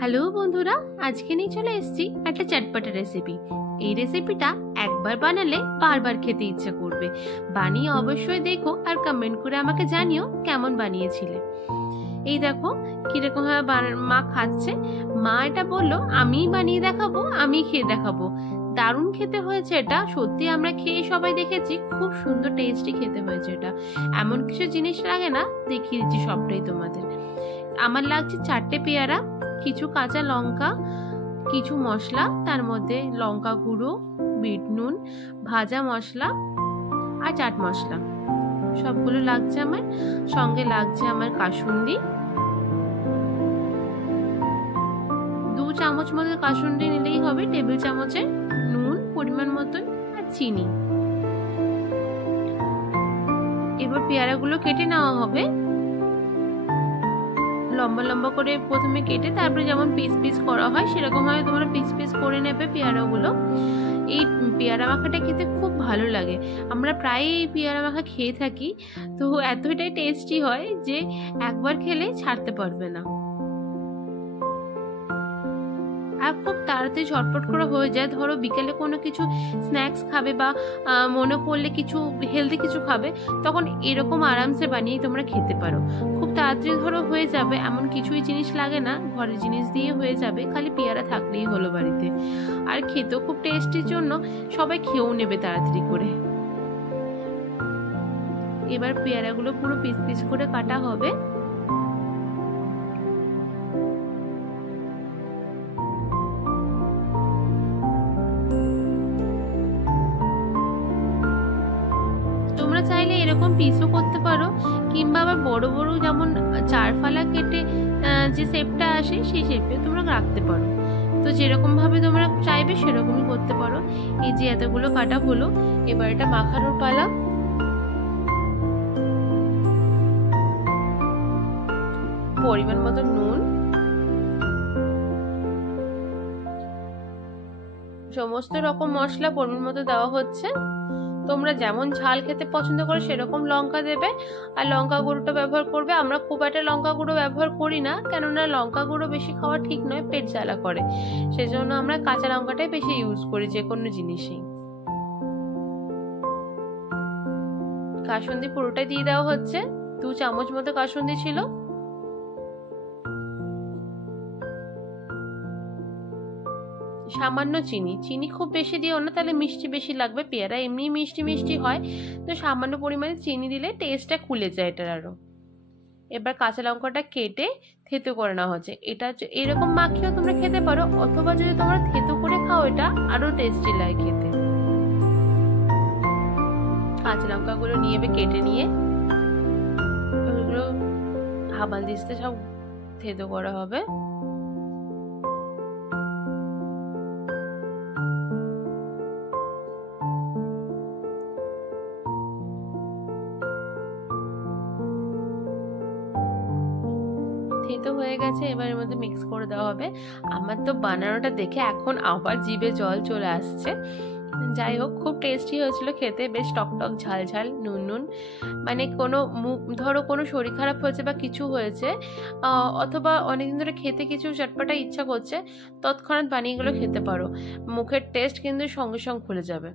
Hello বন্ধুরা, আজকে নিয়ে চলে এসেছি একটা চটপটা রেসিপি। এই রেসিপিটা একবার বানালে বারবার খেতে ইচ্ছা করবে। বানিয়ে অবশ্যই দেখো আর কমেন্ট করে আমাকে জানিও কেমন বানিয়েছিলে। এই দেখো কিরকম ভাবে মা খাচ্ছে। মা এটা বললো আমিই বানিয়ে দেখাবো, আমি খেয়ে দেখাবো। দারুণ খেতে হয়েছে এটা, সত্যি আমরা খেয়ে সবাই দেখেছি খুব সুন্দর টেস্টি খেতে হয়েছে এটা। এমন কিছু জিনিস লাগে না, দেখিয়ে দিচ্ছি সবটাই তোমাদের। আমার লাগছে 4টে পেয়ারা, কিছু কাঁচা লঙ্কা, কিছু মশলা, তার মধ্যে লঙ্কা গুঁড়ো, বিট নুন, ভাজা মশলা আর চাট মশলা সবগুলো লাগছে আমার। সঙ্গে লাগছে আমার কাসুন্দি, 2 চামচ মতো কাসুন্দি নিলেই হবে, টেবিল চামচে নুন পরিমাণ মতন আর চিনি। এবার পেয়ারাগুলো কেটে নেওয়া হবে লম্বা লম্বা করে, প্রথমে কেটে তারপরে যেমন পিস পিস করা হয় সেরকম ভাবে তোমরা পিস পিস করে নেবে পেয়ারাগুলো। এই পেয়ারা মাখাটা খেতে খুব ভালো লাগে, আমরা প্রায় এই পেয়ারা মাখা খেয়ে থাকি, তো এতটাই টেস্টি হয় যে একবার খেলে ছাড়তে পারবে না। আর খুব তাড়াতাড়ি ঝটপট করে হয়ে যায়। ধরো বিকেলে কোনো কিছু স্ন্যাক্স খাবে বা মনে করলে কিছু হেলদি কিছু খাবে, তখন এরকম আরামসে বানিয়ে তোমরা খেতে পারো। খুব তাড়াতাড়ি ধরো হয়ে যাবে, এমন কিছুই জিনিস লাগে না, ঘরের জিনিস দিয়ে হয়ে যাবে, খালি পেয়ারা থাকলেই হলো বাড়িতে। আর খেতেও খুব টেস্টির জন্য সবাই খেয়েও নেবে তাড়াতাড়ি করে। এবার পেয়ারাগুলো পুরো পিস পিস করে কাটা হবে। তোমরা চাইলে এরকম পিসও করতে পারো, কিংবা আবার বড় বড় যেমন 4 ফালা কেটে যে শেপটা আসে সেই শেপে তোমরা রাখতে পারো। তো যেরকম ভাবে তোমরা চাইবে সেরকমই করতে পারো। এই যে এতগুলো কাটা হলো, এবার এটা মাখানোর পালা। পরিমাণ মতো নুন, সমস্ত রকম মশলা পরিমাণ মতো দেওয়া হচ্ছে। তোমরা যেমন ঝাল খেতে পছন্দ করো সেরকম লঙ্কা দেবে, আর লঙ্কা গুঁড়োটা ব্যবহার করবে। আমরা খুব একটা লঙ্কা গুঁড়ো ব্যবহার করি না, কেননা লঙ্কা গুঁড়ো বেশি খাওয়া ঠিক নয়, পেট জ্বালা করে। সেজন্য আমরা কাঁচা লঙ্কাটাই বেশি ইউজ করি যে কোনো জিনিসেই। কাসুন্দি পুরোটাই দিয়ে দেওয়া হচ্ছে, 2 চামচ মতো কাসুন্দি ছিল। সামান্য চিনি, চিনি খুব বেশি দিও না, তাহলে মিষ্টি বেশি লাগবে। পেয়ারা এমনি মিষ্টি মিষ্টি হয়, তো সামান্য পরিমাণে চিনি দিলে টেস্টটা খুলে যায় এটার আরো। এবার কাঁচা লঙ্কাটা কেটে থেতো করে নেওয়া হচ্ছে। এটা এরকম মাখিয়েও তোমরা খেতে পারো, অথবা যদি তোমরা থেতো করে খাও এটা আরো টেস্টি লাগে খেতে। কাঁচা লঙ্কাগুলো নিয়ে কেটে নিয়ে ওগুলো হাবাল দিস্তে সব থেতো করা হবে। থেতো হয়ে গেছে, এবার এর মধ্যে মিক্স করে দেওয়া হবে। আমার তো বানানোটা দেখে এখন আবার জিভে জল চলে আসছে। যাই হোক, খুব টেস্টি হয়েছিল খেতে, বেশ টক টক ঝাল ঝাল নুন নুন। মানে কোনো ধরো কোনো শরীর খারাপ হয়েছে বা কিছু হয়েছে, অথবা অনেকদিন ধরে খেতে কিছু চটপটা ইচ্ছা করছে, তৎক্ষণাৎ বানিয়ে গুলো খেতে পারো। মুখের টেস্ট কিন্তু সঙ্গে সঙ্গে খুলে যাবে।